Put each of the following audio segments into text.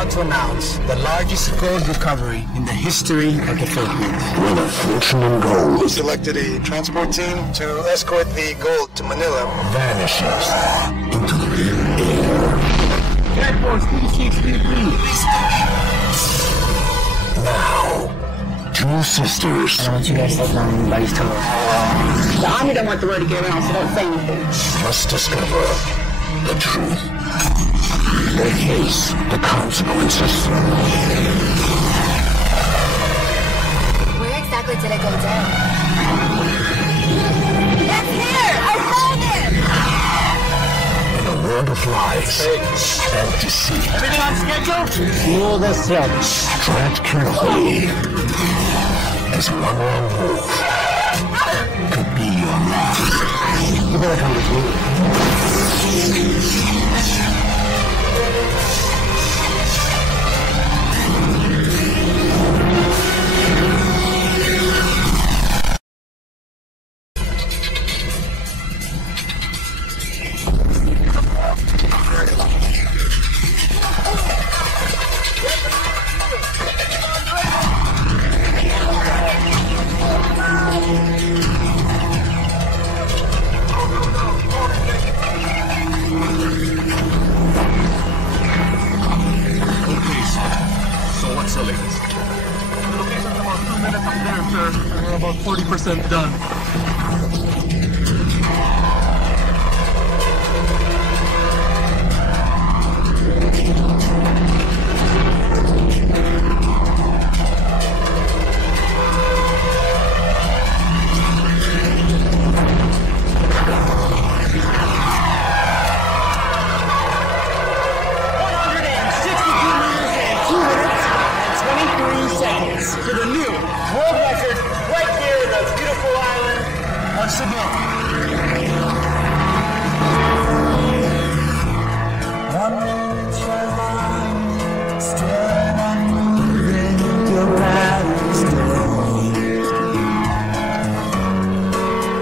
proud to announce the largest gold recovery in the history of the Philippines. With a fortune gold. We selected a transport team to escort the gold to Manila. Vanishes into the air. Air Force 3633. Now, two sisters. I don't want you guys to step on anybody's toes. The Army don't want the word to get around, so don't say anything. Must discover the truth. They face the consequences. Where exactly did it go down? It's here! I found it! In a world of lies and deceit. Everything on schedule? Smooth as silk. Tread carefully, as one wrong move could be your last. You better come with me. We're about 40% done. To the new world record right here in the beautiful island of Cebu.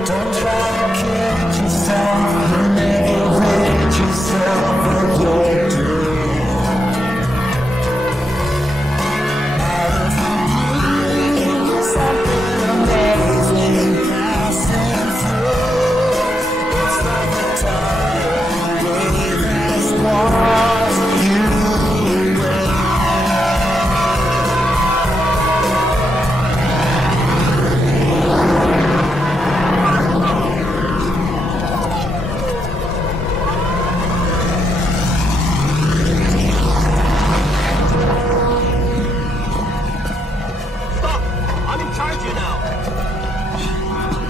Don't try to kid yourself, you'll never rid yourself of your dreams.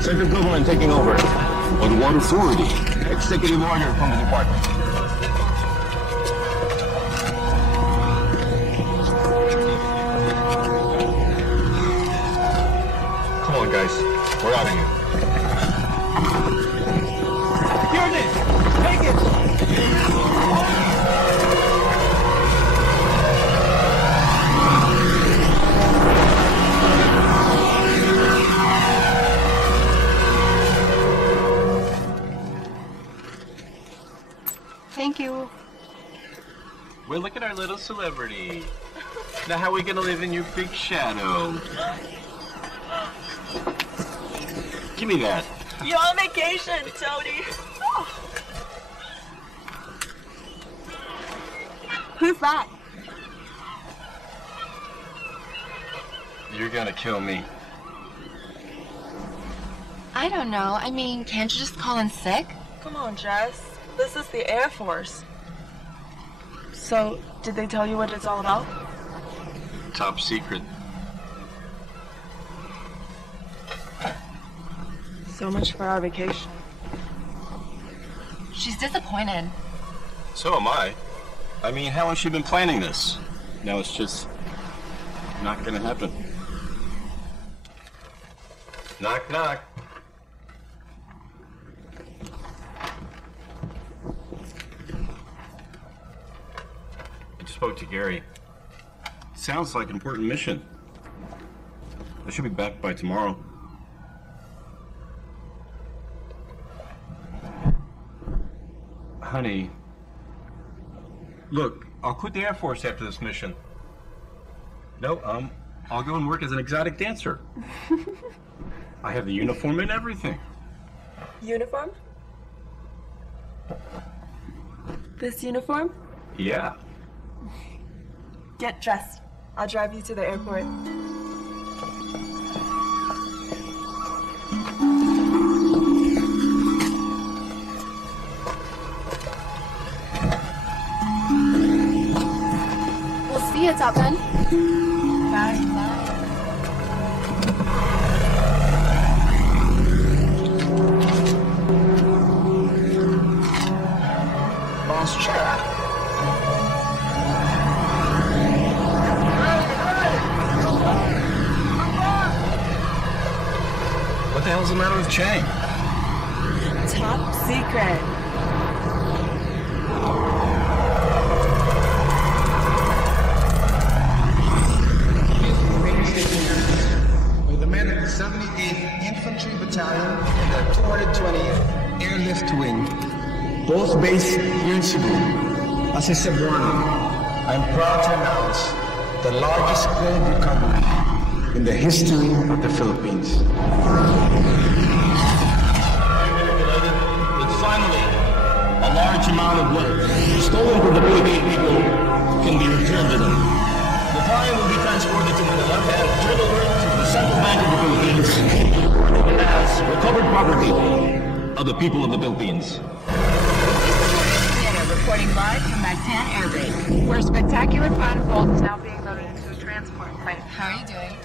Second equivalent taking over. On what authority? Executive order from the department. Come on, guys. We're out of here. Here it is. Take it. Thank you. Well, look at our little celebrity. Now, how are we gonna live in your big shadow? Give me that. You're on vacation, Tony. Who's that? You're gonna kill me. I don't know. I mean, can't you just call in sick? Come on, Jess. This is the Air Force. So, did they tell you what it's all about? Top secret. So much for our vacation. She's disappointed. So am I. I mean, how has she been planning this? Now it's just not gonna happen. Knock, knock. I just spoke to Gary. Sounds like an important mission. I should be back by tomorrow. Honey, look, I'll quit the Air Force after this mission. No, I'll go and work as an exotic dancer. I have the uniform and everything. Uniform? This uniform? Yeah. Get dressed. I'll drive you to the airport. We'll see you, Top Gun. Bye. Boss chair. What the hell's the matter with Chang? Top secret. With the men of the 78th Infantry Battalion and the 220th Airlift Wing, both based here in Cebu. As a Cebuano, I'm proud to announce the largest gold recovery in the history of the Philippines. That finally, a large amount of wealth stolen from the Philippine people can be returned to them. The prize will be transported to Manila and turned over to the Central Bank of the Philippines as recovered property of the people of the Philippines. Reporting live from Mactan Air Base, where spectacular fun gold is now being loaded into a transport plane. How are you doing?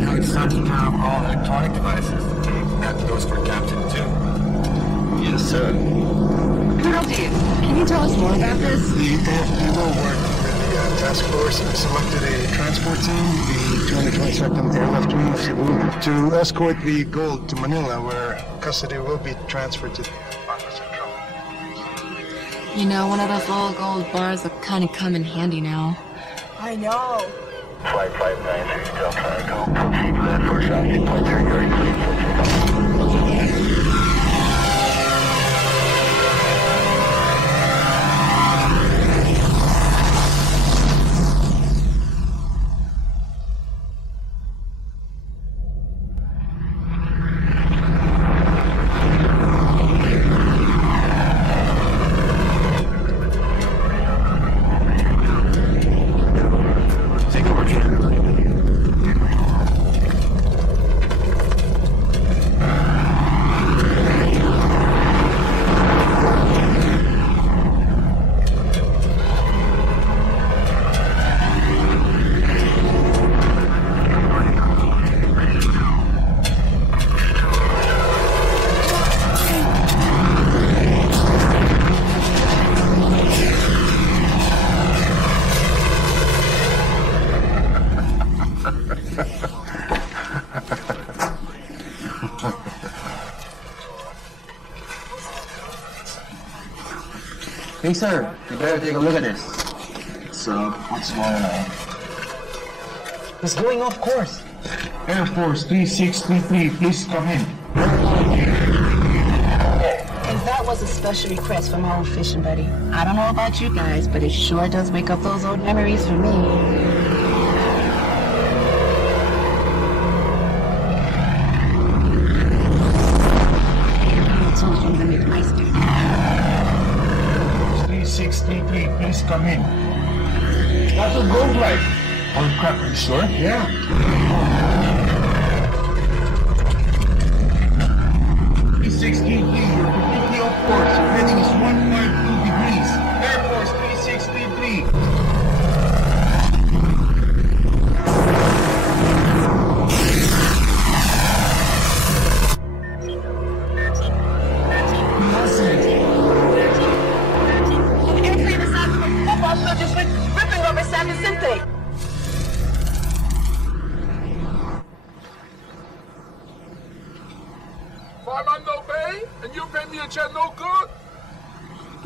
Now it's time to turn off all electronic devices. That goes for Captain too. Yes, sir. Colonel Dean, can you tell us more about this? The AFP will work with the task force and selected a transport team, the 222nd Airlift Wing of Cebu, to escort the gold to Manila, where custody will be transferred to the Bangladesh Central. You know, one of those little gold bars will kind of come in handy now. I know. Flight 593 Delta Echo, proceed to that first landing point territory. Hey sir, you better take a look at this. So, what's going on? It's going off course. Air Force 3633, please come in. And that was a special request from our old fishing buddy. I don't know about you guys, but it sure does wake up those old memories for me. From the Midmeister. 3633, please come in. That's a gold light. Oh crap, you sure? Yeah. 3633, you're completely off course. Your heading is 152 degrees. Air Force 3633.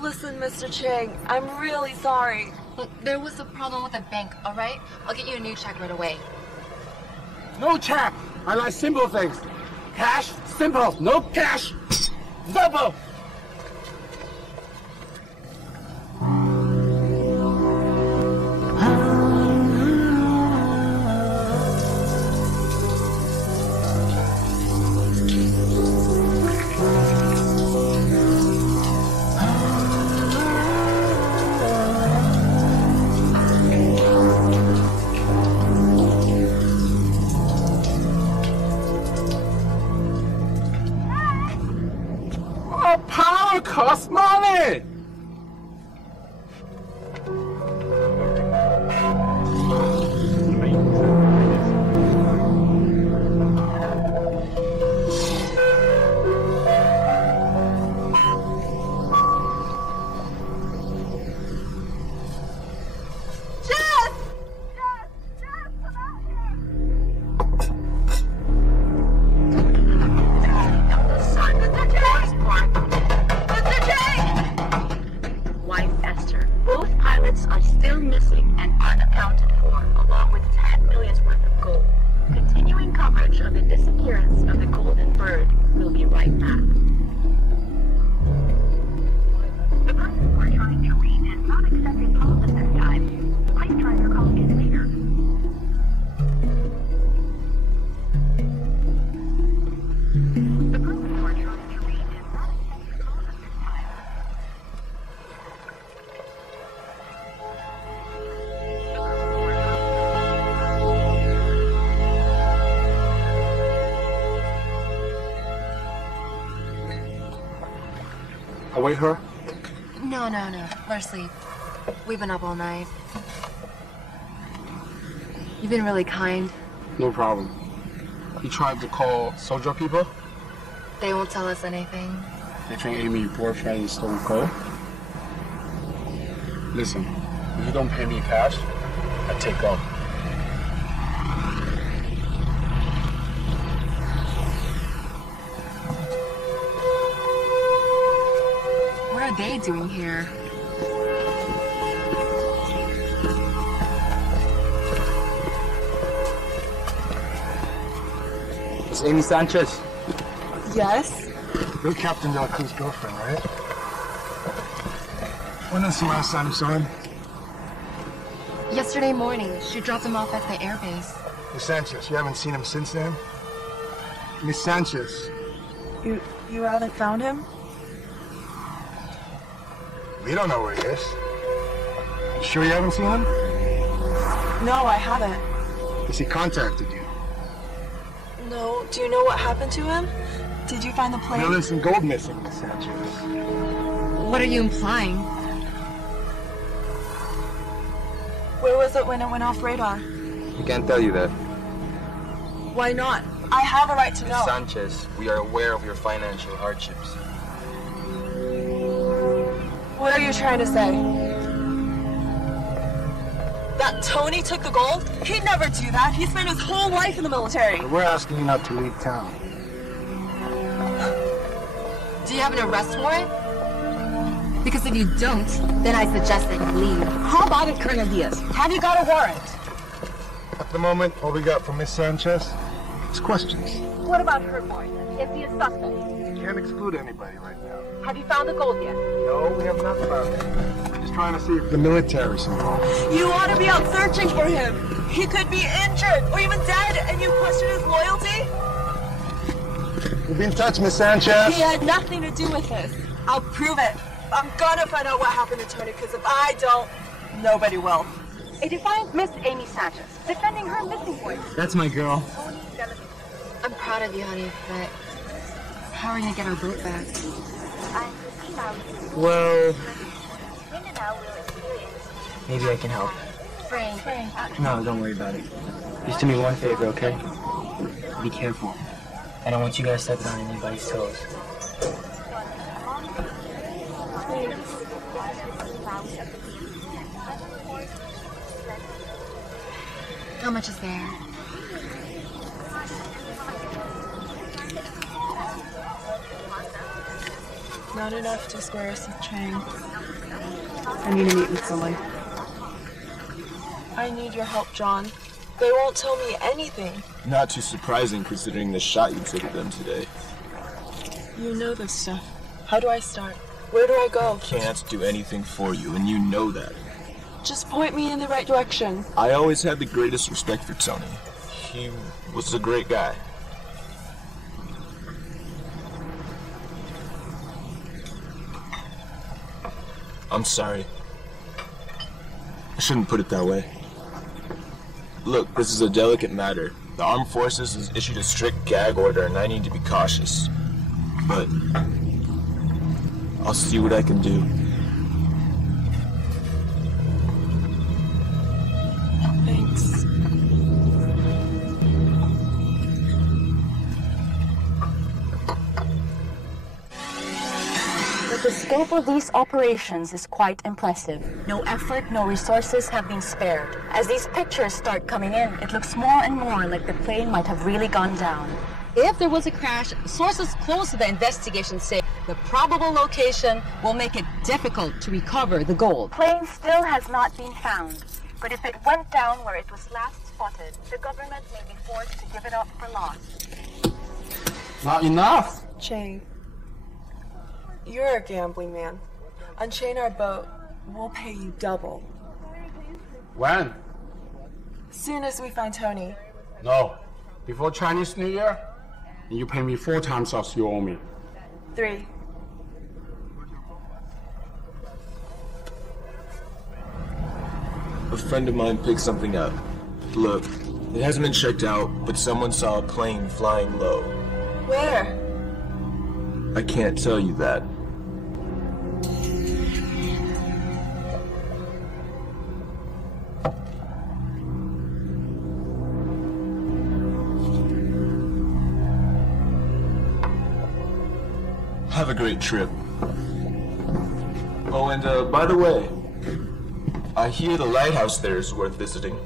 Listen, Mr. Chang, I'm really sorry. Look, there was a problem with the bank, all right? I'll get you a new check right away. No check. I like simple things. Cash, simple. No cash. Zeppo! Power costs money! Await her? No. Let her sleep. We've been up all night. You've been really kind. No problem. You tried to call Sojo people? They won't tell us anything. They think Amy, your boyfriend, stole coal? Listen, if you don't pay me cash, I take off. What are they doing here? It's Amy Sanchez. Yes? You're Captain Del Cruz's girlfriend, right? When was the last time you saw him? Yesterday morning, she dropped him off at the airbase. Miss Sanchez, you haven't seen him since then? Miss Sanchez. You haven't found him? We don't know where he is. You sure you haven't seen him? No, I haven't. Has he contacted you? No. Do you know what happened to him? Did you find the plane? There's some gold missing, Miss Sanchez. What are you implying? Where was it when it went off radar? We can't tell you that. Why not? I have a right to know. Miss Sanchez, we are aware of your financial hardships. What are you trying to say? That Tony took the gold? He'd never do that. He spent his whole life in the military. We're asking you not to leave town. Do you have an arrest warrant? Because if you don't, then I suggest that you leave. How about it, Colonel Diaz? Have you got a warrant? At the moment, all we got from Miss Sanchez is questions. What about her boyfriend? Is he a suspect? Can't exclude anybody right now. Have you found the gold yet? No, we have not found it. We're just trying to see if the military's involved. You ought to be out searching for him. He could be injured or even dead, and you question his loyalty? We'll be in touch, Miss Sanchez. He had nothing to do with this. I'll prove it. I'm gonna find out what happened to Tony, because if I don't, nobody will. A defiant Miss Amy Sanchez, defending her missing boyfriend. That's my girl. I'm proud of you, honey, but how are we gonna get our boat back? Well, maybe I can help. Frank. No, don't worry about it. Just do me one favor, okay? Be careful. I don't want you guys stepping on anybody's toes. How much is there? Not enough to square us with Chang. I need to meet with someone. I need your help, John. They won't tell me anything. Not too surprising considering the shot you took at them today. You know this stuff. How do I start? Where do I go? Can't do anything for you, and you know that. Just point me in the right direction. I always had the greatest respect for Tony. He was a great guy. I'm sorry. I shouldn't put it that way. Look, this is a delicate matter. The Armed Forces has issued a strict gag order, and I need to be cautious. But I'll see what I can do. Thanks. But the scope of these operations is quite impressive. No effort, no resources have been spared. As these pictures start coming in, it looks more and more like the plane might have really gone down. If there was a crash, sources close to the investigation say the probable location will make it difficult to recover the gold. Plane still has not been found, but if it went down where it was last spotted, the government may be forced to give it up for lost. Not enough. Chang, you're a gambling man. Unchain our boat. We'll pay you double. When? Soon as we find Tony. No. Before Chinese New Year, and you pay me 4 times as you owe me. 3. A friend of mine picked something up. Look, it hasn't been checked out, but someone saw a plane flying low. Where? I can't tell you that. Have a great trip. Oh, and by the way, I hear the lighthouse there is worth visiting.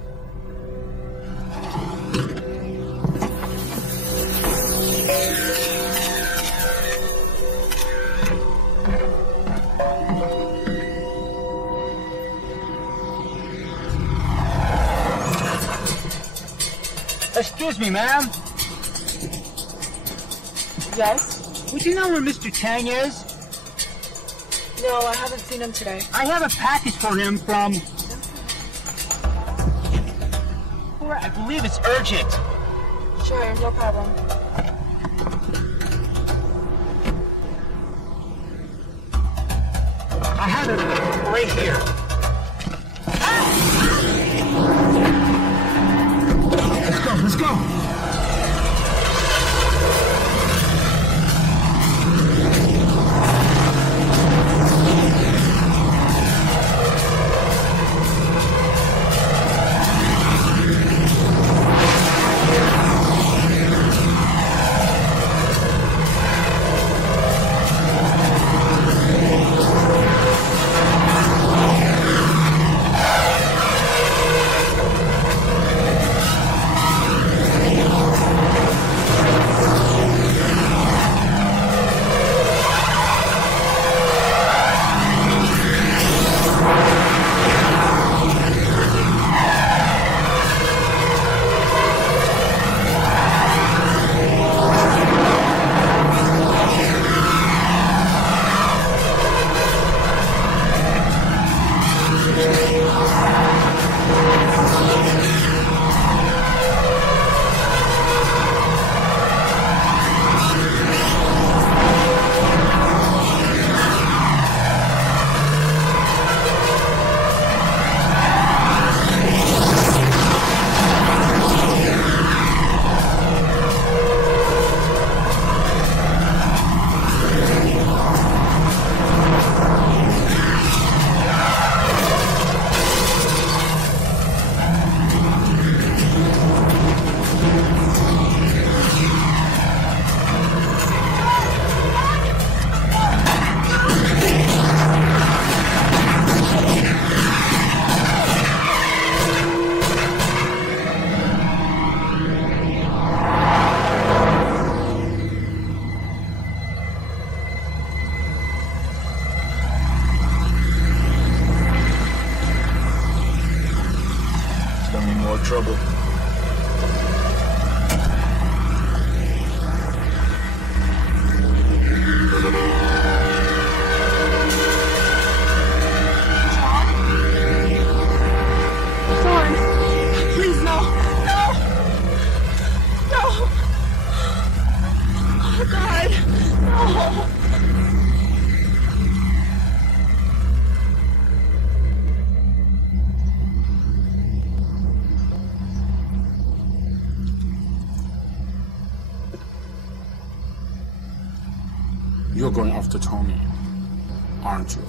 Excuse me, ma'am. Yes? Would you know where Mr. Tang is? No, I haven't seen him today. I have a package for him from... I believe it's urgent. Sure, no problem. I have it right here. Let's go. Trouble. You're going after Tony, aren't you?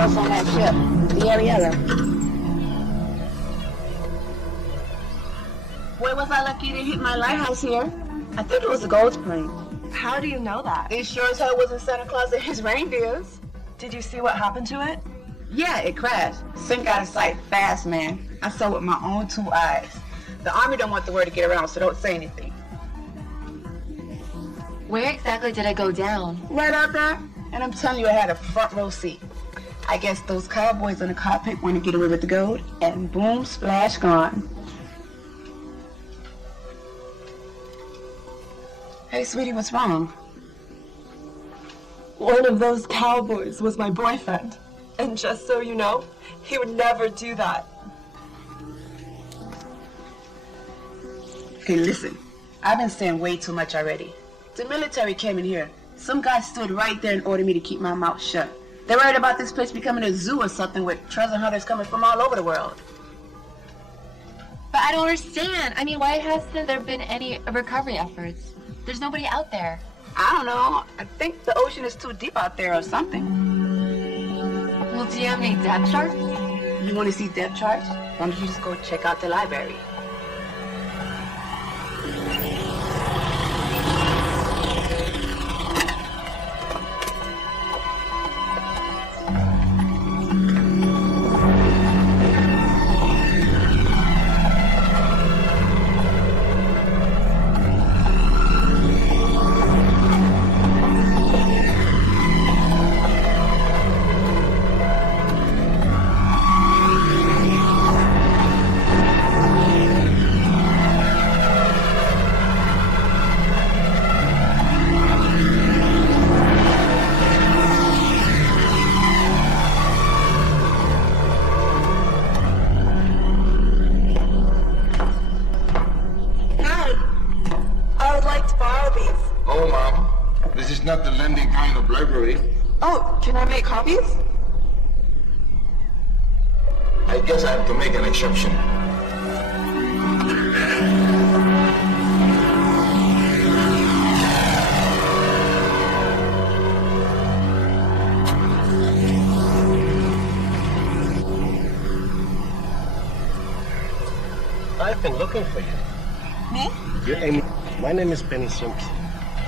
On that ship, the Ariella. Where was I lucky to hit my lighthouse here? I think it was the Gold Spring. How do you know that? It sure as hell wasn't Santa Claus and his reindeers. Did you see what happened to it? Yeah, it crashed. Sink out of sight fast, man. I saw it with my own 2 eyes. The Army don't want the word to get around, so don't say anything. Where exactly did it go down? Right out there, and I'm telling you, I had a front row seat. I guess those cowboys in the cockpit want to get away with the gold, and boom, splash, gone. Hey, sweetie, what's wrong? One of those cowboys was my boyfriend. And just so you know, he would never do that. Okay, listen. I've been saying way too much already. The military came in here. Some guy stood right there and ordered me to keep my mouth shut. They're worried about this place becoming a zoo or something with treasure hunters coming from all over the world. But I don't understand. I mean, why hasn't there been any recovery efforts? There's nobody out there. I don't know. I think the ocean is too deep out there or something. Well, do you have any depth charts? You want to see depth charts? Why don't you just go check out the library? Not the lending kind of library. Oh, can I make copies? I guess I have to make an exception. I've been looking for you. Me? You're Amy. My name is Benny Simpson.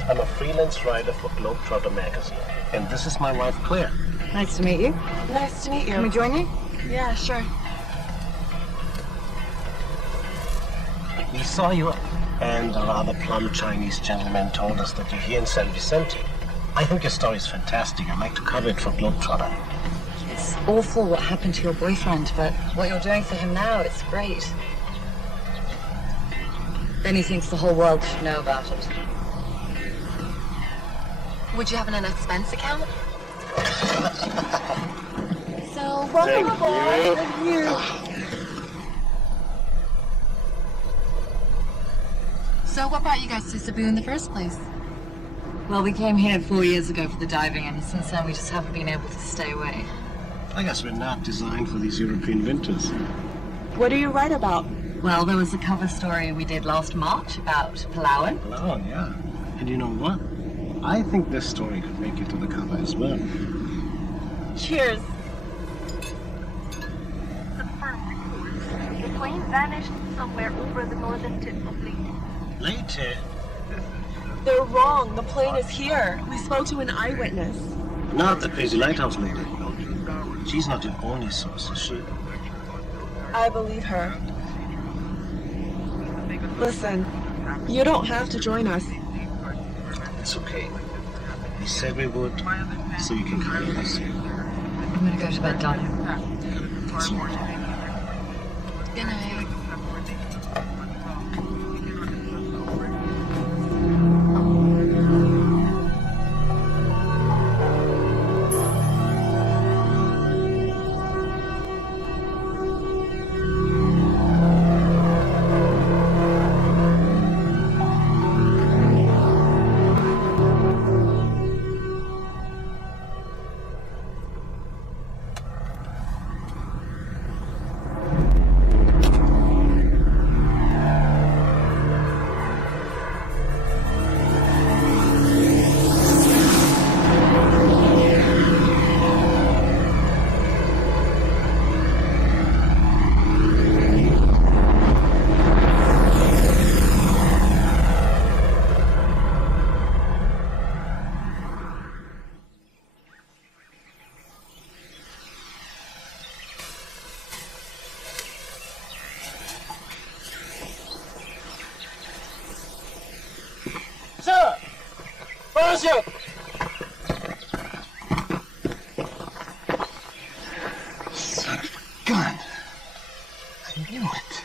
I'm a freelance writer for Globetrotter magazine. And this is my wife, Claire. Nice to meet you. Nice to meet you. Can we join you? Yeah, sure. We saw you, and a rather plump Chinese gentleman told us that you're here in San Vicente. I think your story is fantastic. I'd like to cover it for Globetrotter. It's awful what happened to your boyfriend, but what you're doing for him now, it's great. Benny thinks the whole world should know about it. Would you have an expense account? So, welcome aboard. Thank you. So what brought you guys to Cebu in the first place? Well, we came here 4 years ago for the diving, and since then we just haven't been able to stay away. I guess we're not designed for these European winters. What do you write about? Well, there was a cover story we did last March about Palawan. Palawan, yeah. And you know what? I think this story could make it to the cover as well. Cheers. The plane vanished somewhere over the northern tip of Leyte. Leyte? They're wrong. The plane is here. We spoke to an eyewitness. Not the crazy lighthouse lady. She's not your only source, is she? I believe her. Listen, you don't have to join us. It's okay. We said we would, so you can come with us. I'm gonna go to bed, darling. Good night. Sir! Parachute! Son of a gun. I knew it.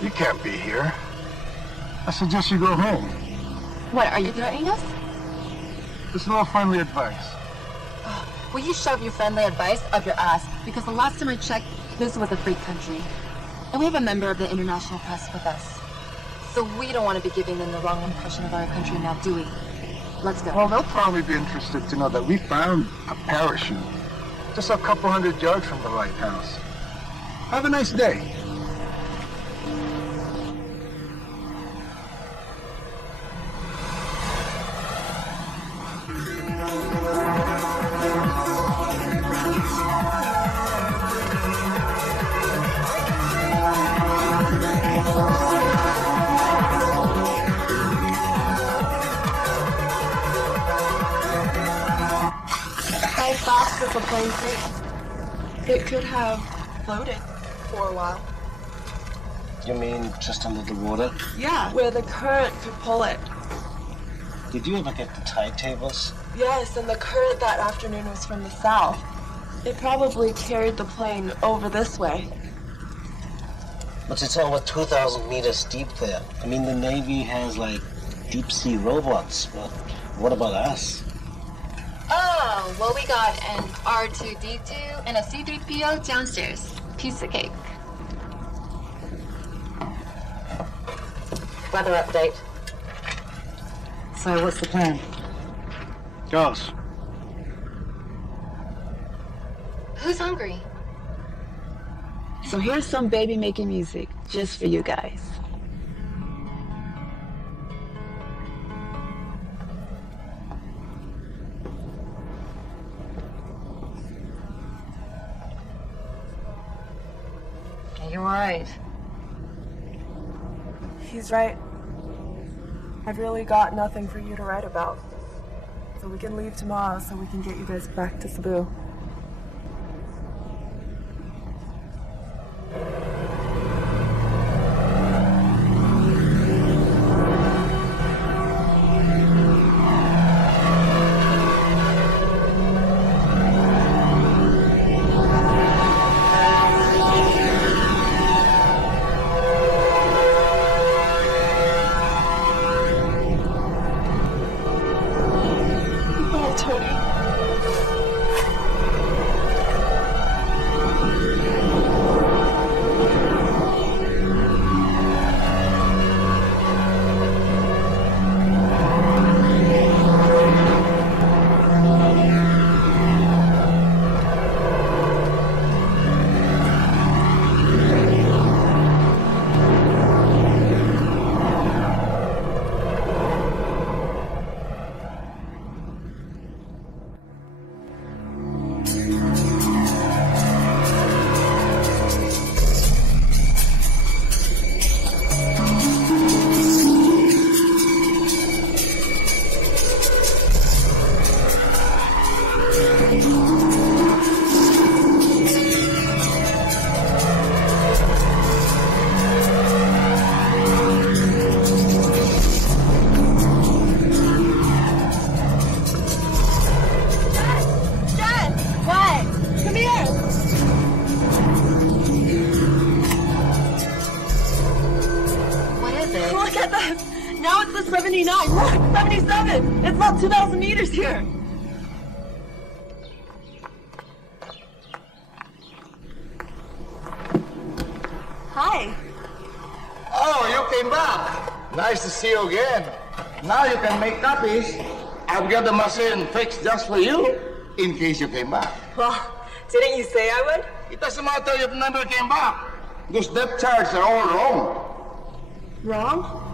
You can't be here. I suggest you go home. What, are you threatening us? It's no friendly advice. Will you shove your friendly advice up your ass? Because the last time I checked, this was a free country. And we have a member of the international press with us. So we don't want to be giving them the wrong impression of our country now, do we? Let's go. Well, they'll probably be interested to know that we found a parachute just a couple hundred yards from the lighthouse. Have a nice day. How fast does the plane take? It could have floated for a while. You mean just under the water? Yeah, where the current could pull it. Did you ever get the tide tables? Yes, and the current that afternoon was from the south. It probably carried the plane over this way. But it's over 2,000 meters deep there. I mean, the Navy has, like, deep-sea robots, but what about us? Oh, well, we got an R2-D2 and a C-3PO downstairs. Piece of cake. Weather update. So what's the plan? Girls. Who's hungry? So here's some baby making music just for you guys. Are you alright? He's right. I've really got nothing for you to write about. So we can leave tomorrow so we can get you guys back to Cebu. 79. Look, 77. It's not 2,000 meters here. Hi. Oh, you came back. Nice to see you again. Now you can make copies. I've got the machine fixed just for you, in case you came back. Well, didn't you say I would? It doesn't matter if you never came back. Those depth charts are all wrong. Wrong?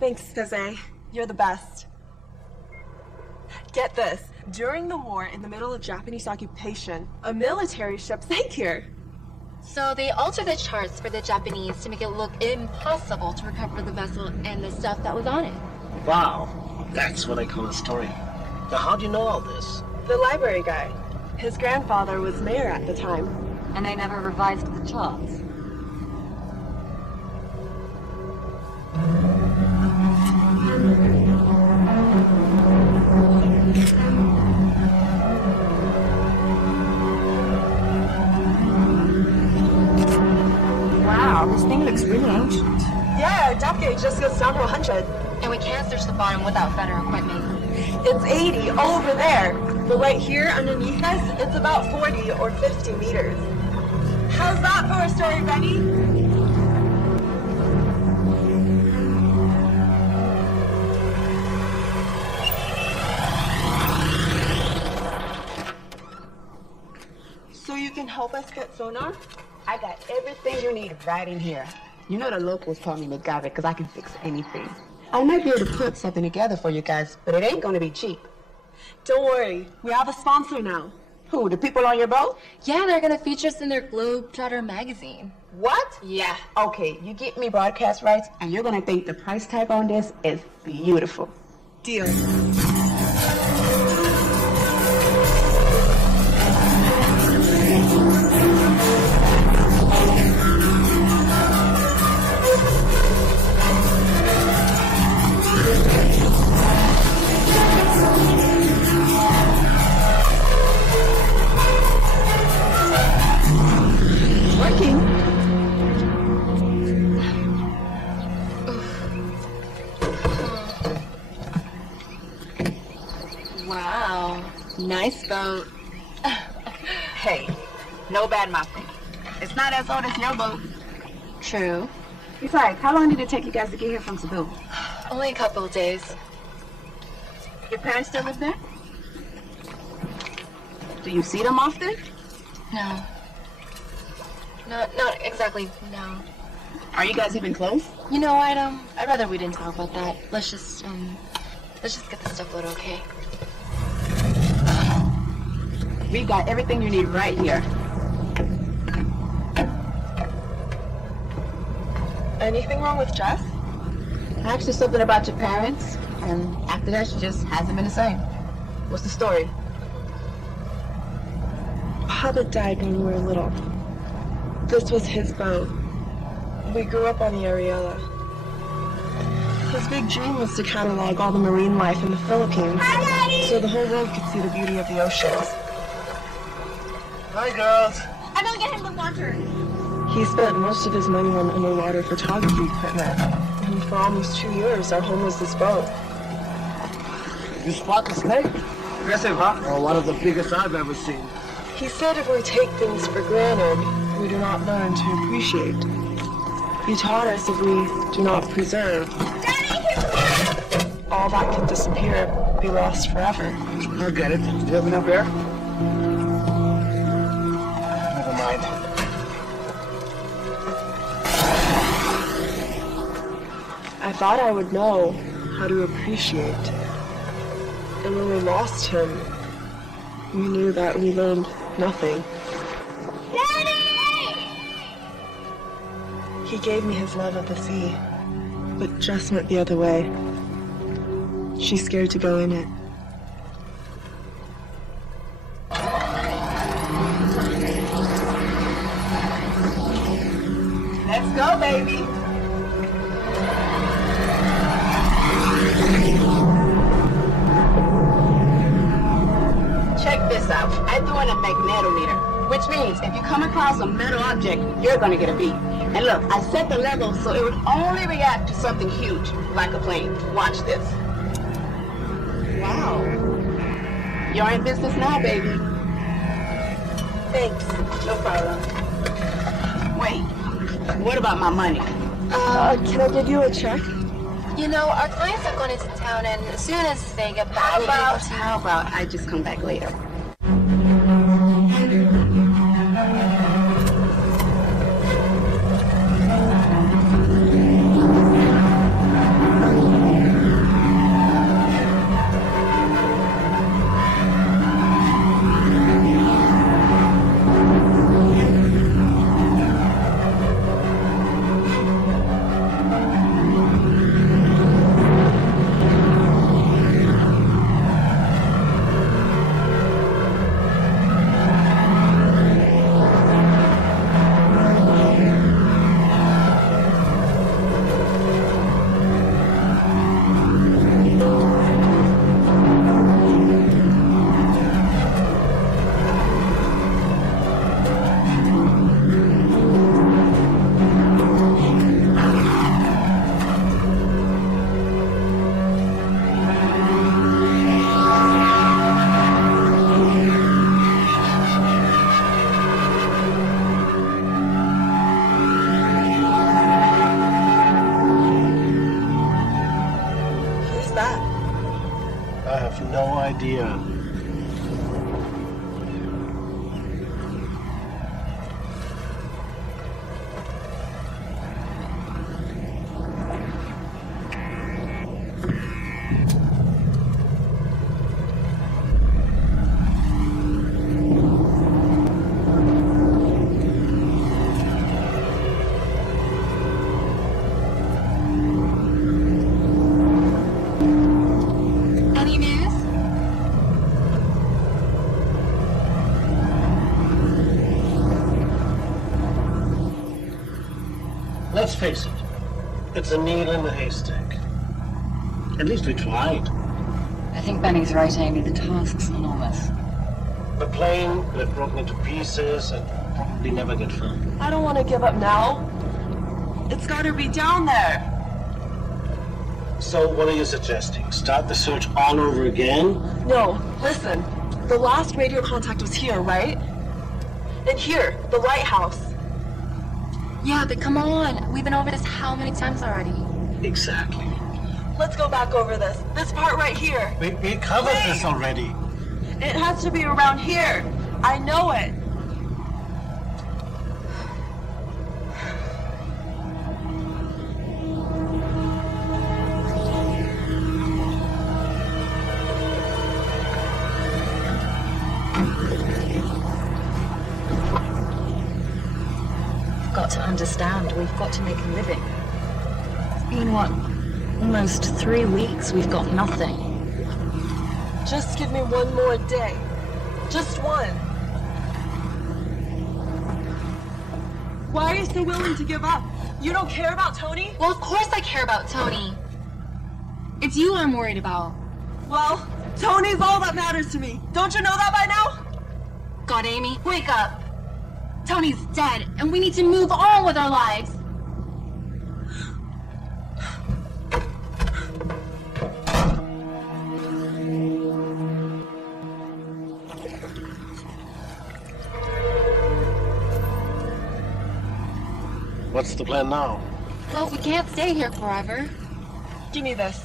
Thanks, Jose. You're the best. Get this. During the war, in the middle of Japanese occupation, a military ship sank here. So they altered the charts for the Japanese to make it look impossible to recover the vessel and the stuff that was on it. Wow, that's what I call a story. Now, how do you know all this? The library guy. His grandfather was mayor at the time. And they never revised the charts. Wow, this thing looks really ancient. Yeah, our depth gauge just goes down to 100. And we can't search the bottom without better equipment. It's 80 over there. But right here underneath us, it's about 40 or 50 meters. How's that for a story, Benny? So you can help us get sonar? I got everything you need right in here. You know the locals call me McGavin because I can fix anything. I might be able to put something together for you guys, but it ain't gonna be cheap. Don't worry, we have a sponsor now. Who, the people on your boat? Yeah, they're gonna feature us in their Globetrotter magazine. What? Yeah. Okay, you get me broadcast rights, and you're gonna think the price tag on this is beautiful. Deal. Working. Wow. Nice boat. Hey, no bad mouthing. It's not as old as your boat. True. Besides, how long did it take you guys to get here from Cebu? Only a couple of days. Your parents still live there? Do you see them often? No. Not exactly, no. Are you guys even close? You know, I'd rather we didn't talk about that. Let's just get this stuff loaded, okay? We've got everything you need right here. Anything wrong with Jess? I asked her something about your parents, and after that, she just hasn't been the same. What's the story? Papa died when we were little. This was his boat. We grew up on the Ariella. His big dream was to catalog all the marine life in the Philippines, so the whole world could see the beauty of the oceans. Hi, girls. I'm gonna get him the water. He spent most of his money on underwater photography equipment, and for almost 2 years, our home was this boat. You spot the snake? Aggressive, huh? Oh, one of the biggest I've ever seen. He said if we take things for granted, we do not learn to appreciate. He taught us if we do not preserve, all that can disappear, be lost forever. I get it. Do you have enough air? Never mind. I thought I would know how to appreciate. And when we lost him, we knew that we learned nothing. Daddy! He gave me his love of the sea, but Jess went the other way. She's scared to go in it. Let's go, baby. Check this out. I threw in a magnetometer, which means if you come across a metal object, you're gonna get a beep. And look, I set the level so it would only react to something huge, like a plane. Watch this. Wow. You're in business now, baby. Thanks. No problem. Wait, what about my money? Can I give you a check? You know, our clients have gone into town, and as soon as they get back, we'll be able to... How about I just come back later? I have no idea. Let's face it, it's a needle in a haystack. At least we tried. I think Benny's right, Amy. The task's enormous. The plane will have broken into pieces and probably never get found. I don't want to give up now. It's got to be down there. So what are you suggesting? Start the search all over again? No, listen. The last radio contact was here, right? And here, the lighthouse. Yeah, but come on. We've been over this how many times already? Exactly. Let's go back over this. This part right here. We covered this already. It has to be around here. I know it. Got to understand, we've got to make a living. It's been, what, almost 3 weeks we've got nothing. Just give me one more day. Just one. Why are you so willing to give up? You don't care about Tony? Well, of course I care about Tony. It's you I'm worried about. Well, Tony's all that matters to me. Don't you know that by now? God, Amy, wake up. Tony's dead, and we need to move on with our lives. What's the plan now? Well, we can't stay here forever. Give me this.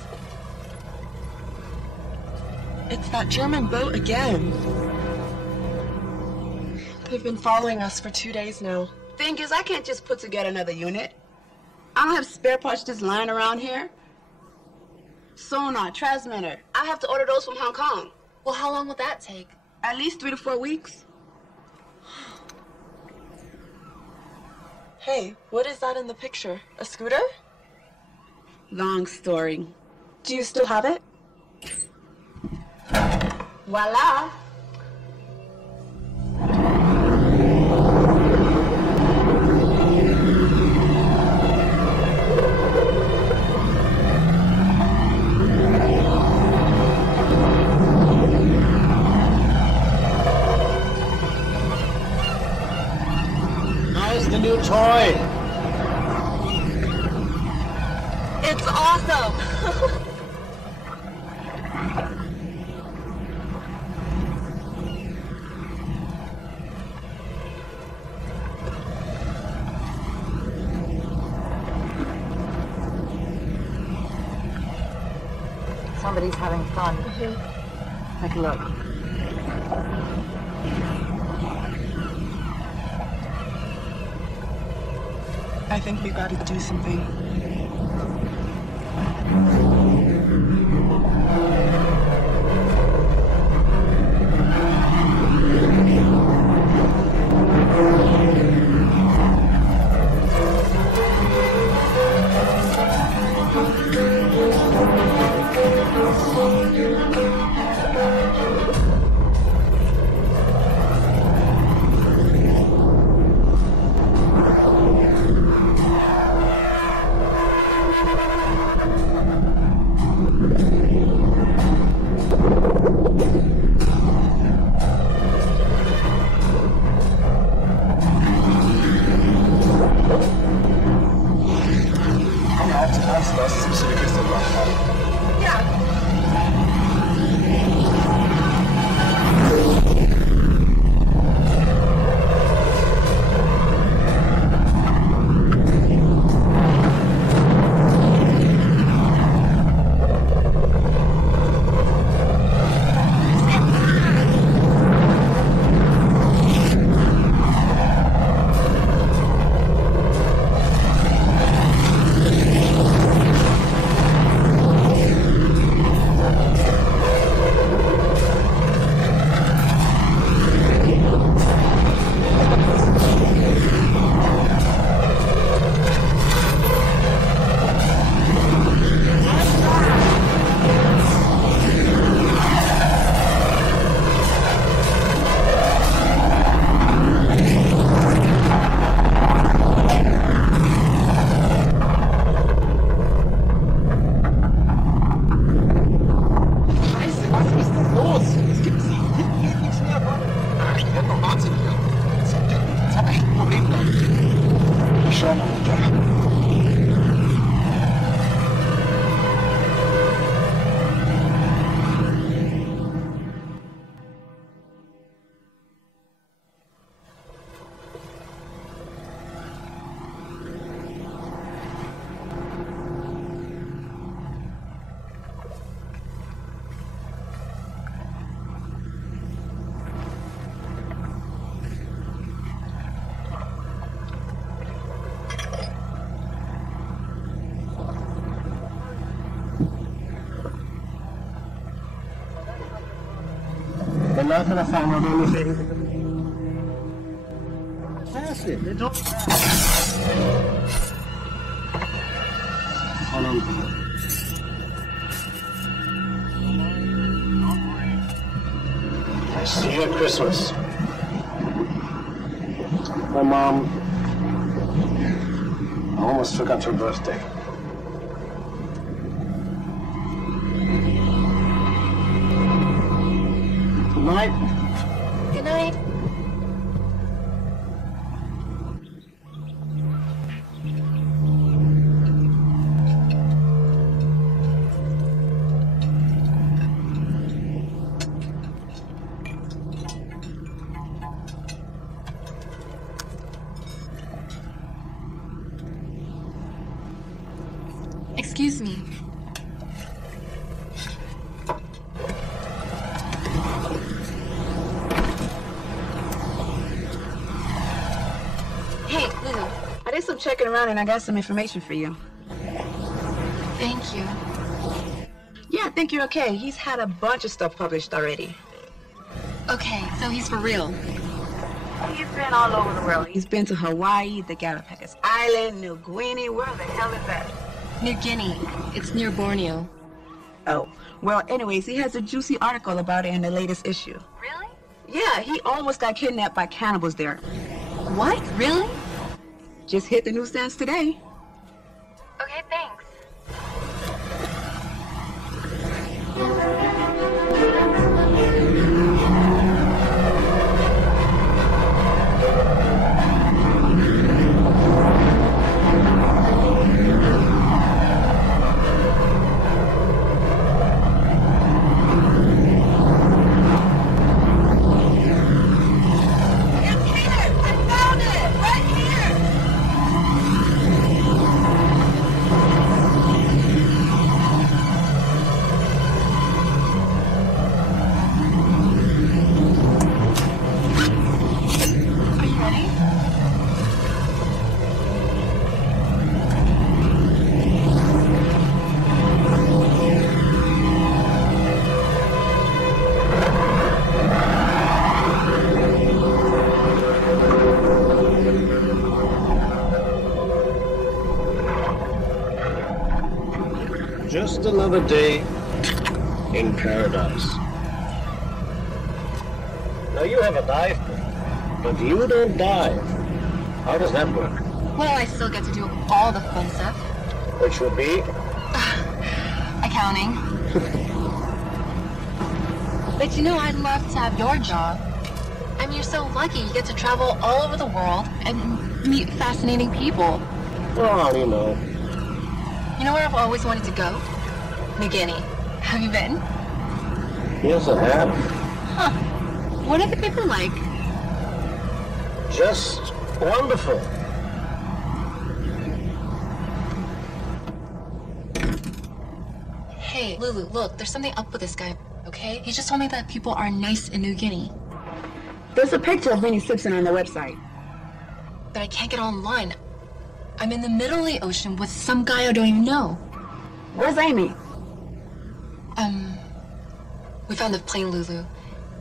It's that German boat again. They've been following us for 2 days now. Thing is, I can't just put together another unit. I don't have spare parts just lying around here. Sonar, transmitter. I have to order those from Hong Kong. Well, how long will that take? At least 3 to 4 weeks. Hey, what is that in the picture? A scooter? Long story. Do you still have it? Voila! The new toy. It's awesome. Somebody's having fun. Take a look. I think we've got to do something. not gonna find out anything. Pass it. They don't. Hold on. I see you at Christmas. My mom almost forgot her birthday. Good night. Good night. Excuse me. Hey, Lulu, I did some checking around and I got some information for you. Thank you. Yeah, I think you're okay. He's had a bunch of stuff published already. Okay, so he's for real. He's been all over the world. He's been to Hawaii, the Galapagos Island, New Guinea. Where the hell is that? New Guinea. It's near Borneo. Oh, well, anyways, he has a juicy article about it in the latest issue. Really? Yeah, he almost got kidnapped by cannibals there. What? Really? Just hit the newsstands today. Okay, thanks. Just another day in paradise. Now you have a dive book, but you don't dive. How does that work? Well, I still get to do all the fun stuff. Which would be? Accounting. But you know, I'd love to have your job. I mean, you're so lucky. You get to travel all over the world and meet fascinating people. Well, you know. You know where I've always wanted to go? New Guinea. Have you been? Yes, I have. Huh. What are the people like? Just wonderful. Hey, Lulu, look, there's something up with this guy, okay? He just told me that people are nice in New Guinea. There's a picture of Vinnie Simpson on their website. But I can't get online. I'm in the middle of the ocean with some guy I don't even know. Where's Amy? We found the plane, Lulu.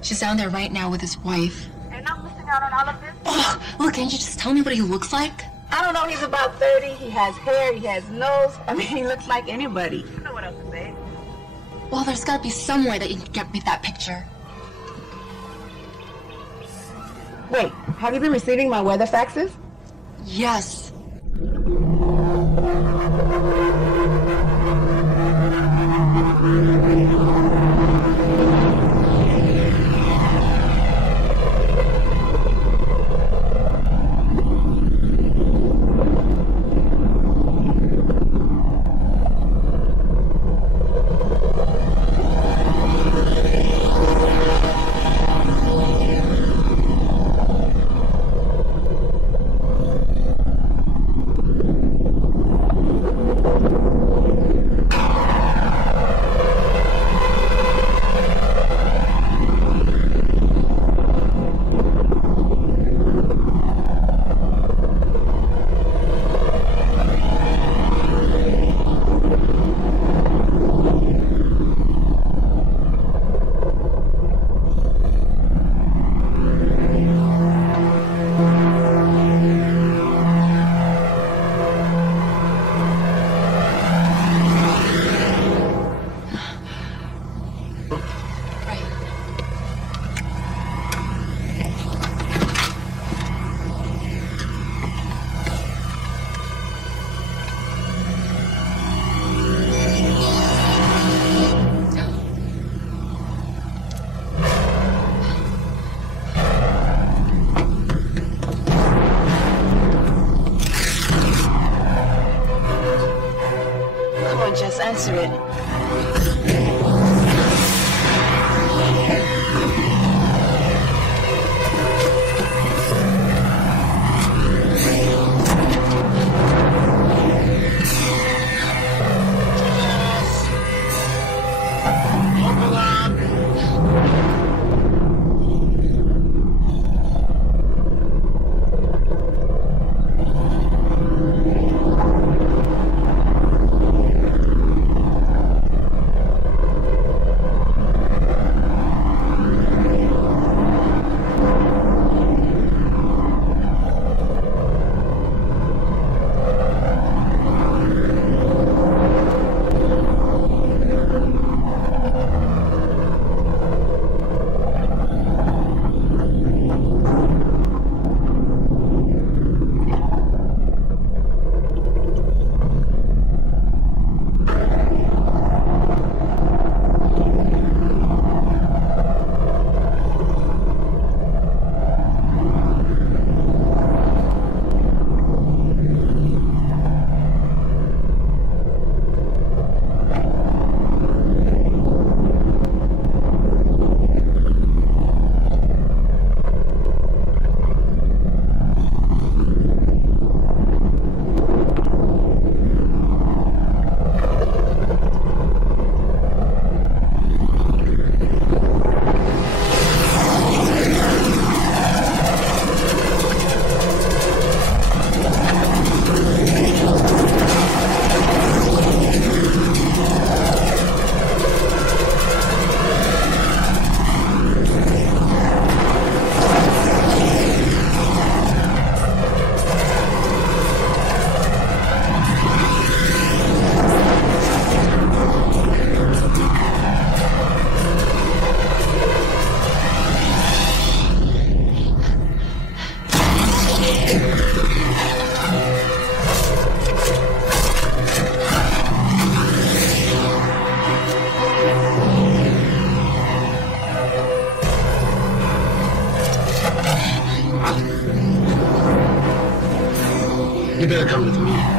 She's down there right now with his wife. And I'm missing out on all of this? Oh, look, can't you just tell me what he looks like? I don't know, he's about 30, he has hair, he has nose. I mean, he looks like anybody. You know what else to say? Well, there's gotta be some way that you can get me that picture. Wait, have you been receiving my weather faxes? Yes. answer it. You better come with me.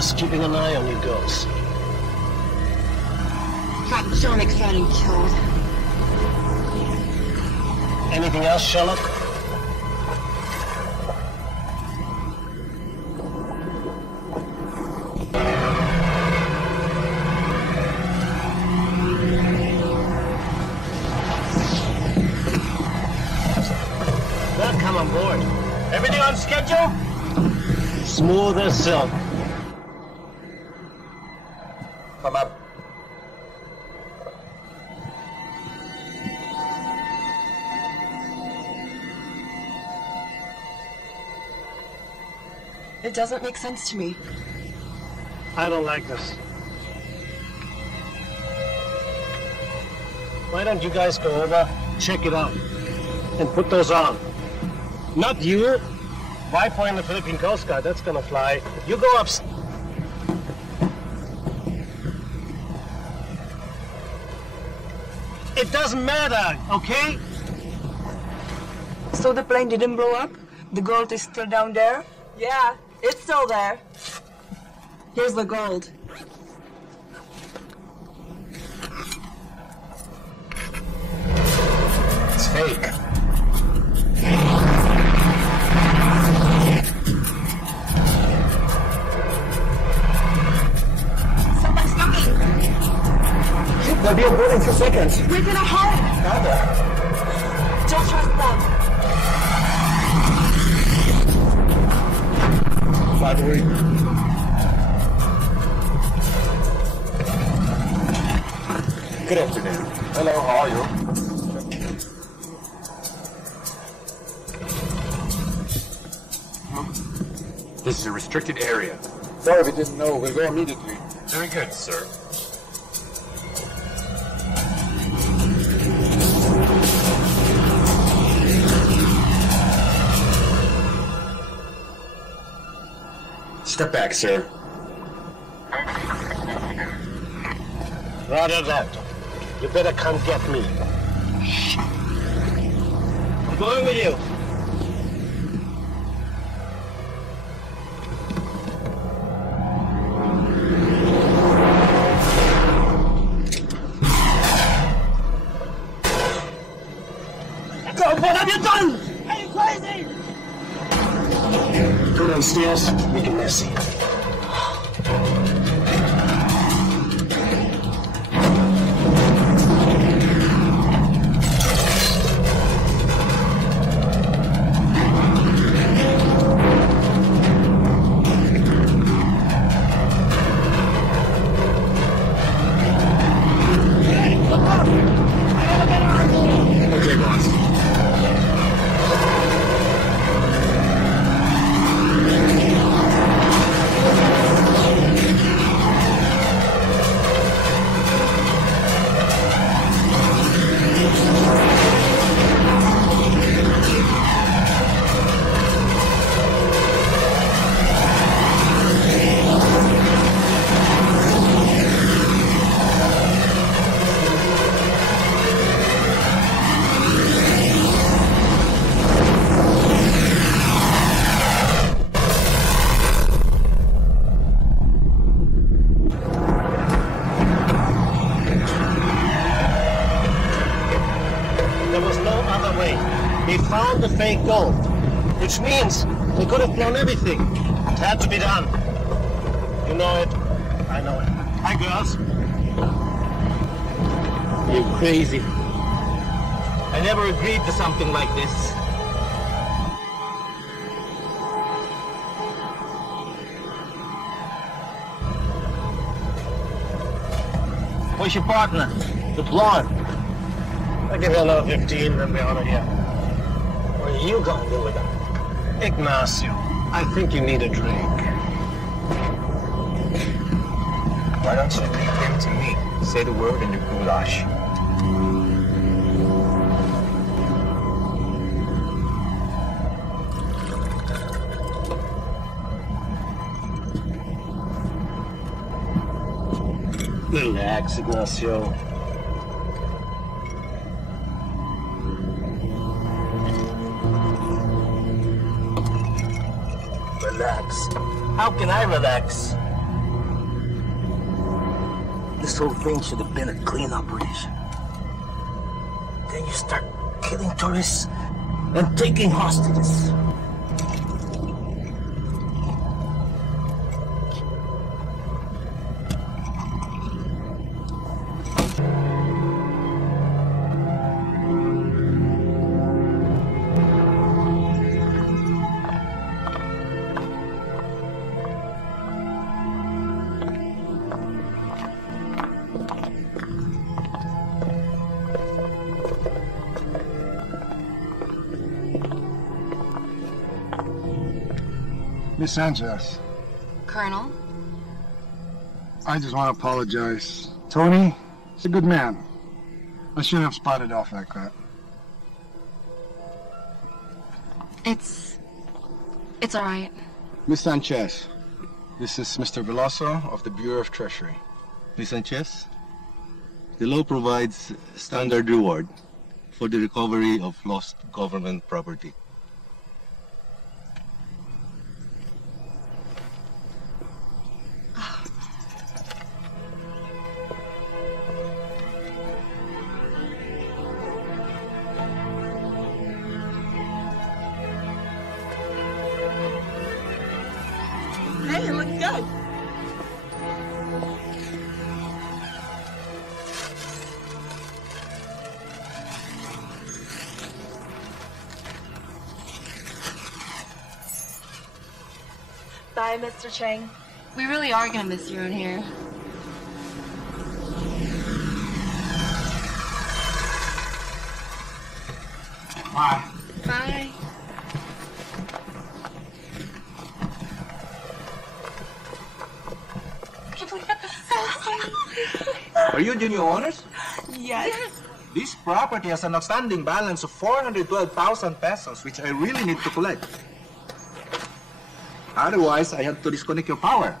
just keeping an eye on you girls. Got John exciting killed. Anything else, Sherlock? Welcome on board. Everything on schedule? Smooth as silk. Come up. It doesn't make sense to me. I don't like this. Why don't you guys go over, check it out, and put those on? Not you. Viper in the Philippine Coast Guard, that's gonna fly. You go up. It doesn't matter, okay? So the plane didn't blow up? The gold is still down there? Yeah, it's still there. Here's the gold. It's fake. Someone's coming! They'll be aboard in 2 seconds. We're gonna hide! Nada. Don't trust them. By the way. Good afternoon. Hello, how are you? This is a restricted area. Sorry, we didn't know. We'll go immediately. Very good, sir. Step back, sir. Roger that. You better come get me. I'm going with you. God, what have you done? Are you crazy? Go downstairs, make it messy. Okay, boss. There was no other way. They found the fake gold, which means they could have blown everything. It had to be done. You know it. I know it. Hi, girls. You're crazy. I never agreed to something like this. Where's your partner? The blonde. I'll give you another 15, then we're out of here. What are you gonna do with her? Ignacio, I think you need a drink. Why don't you leave him to me? Say the word and you're goulash. Relax, Ignacio. Relax. How can I relax? whole thing should have been a clean operation. Then you start killing tourists and taking hostages. Miss Sanchez, Colonel? I just want to apologize. Tony, he's a good man. I shouldn't have spotted off like that. It's all right. Miss Sanchez, this is Mr. Veloso of the Bureau of Treasury. Ms. Sanchez, the law provides standard reward for the recovery of lost government property. Hey, it looks good. Bye, Mr. Chang. We really are gonna miss you around here. Bye. Bye. Are you junior owners? Yes. This property has an outstanding balance of 412,000 pesos, which I really need to collect. Otherwise, I have to disconnect your power.